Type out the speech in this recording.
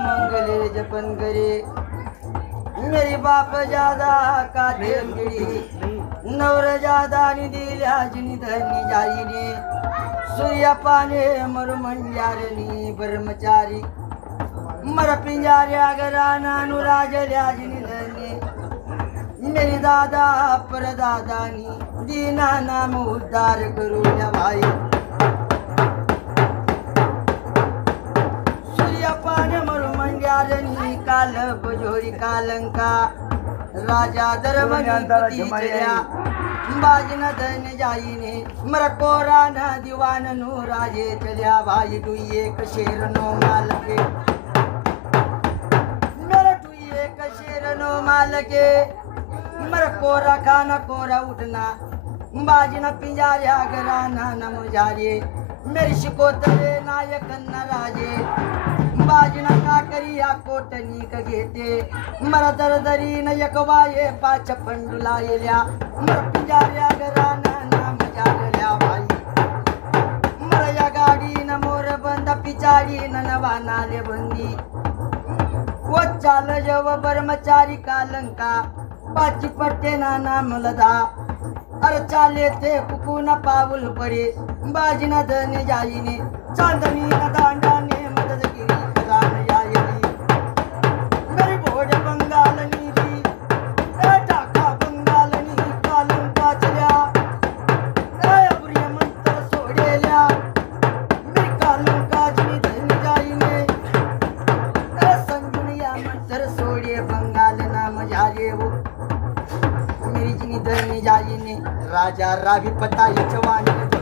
मंगले जपन करे मेरी बाप जादा काटे नवर जादा दिल्या जिनी धरणी जाईने सूर्या पाने मरुमंजारनी ब्रह्मचारी मर पिंजाऱ्या घराना अनुराजल्या जिनी धरणी मेरी दादा परदादानी दीना नाम उद्धार करूया भाई काल बजोरी कालंका राजा धर्मया बाजना धन जाईने मर कोरा न दिवान नु राजे चल्या भाई दुई एक शेर नो मालके मेरा दुई एक शेर नो मालके मर कोरा खाना कोरा उठना बाजना पिंजाऱ्या घराना न मुजारे मेरी शिकोतरे नायक न राजे बाजना का करिया कोटनी का घेते मरा दरदरी न यकवाये पाच पंडुला येल्या मर पिंजाऱ्या घराना नाम जागल्या भाई मर या गाडी न मोर बंद पिचाडी न नवानाले बंदी वो चाल जव ब्रह्मचारी कालंका पाची पट्टे ना नाम लदा अर चाले ते कुकुना पाऊल पडे बाजना धन जाईने चांदनी न दांडाने मदत गिरी रान यायनी मेरी भोड बंगालनी दी टाका बंगालनी कालंका चल्या अबुरी मंत्र सोडेल्या मी कालंका जिनी धन जाईने संजुनिया मंत्र सोडे बंगाल नाम जारे वो मेरी जिनी धन जाईने राजा रावी पता यचवाने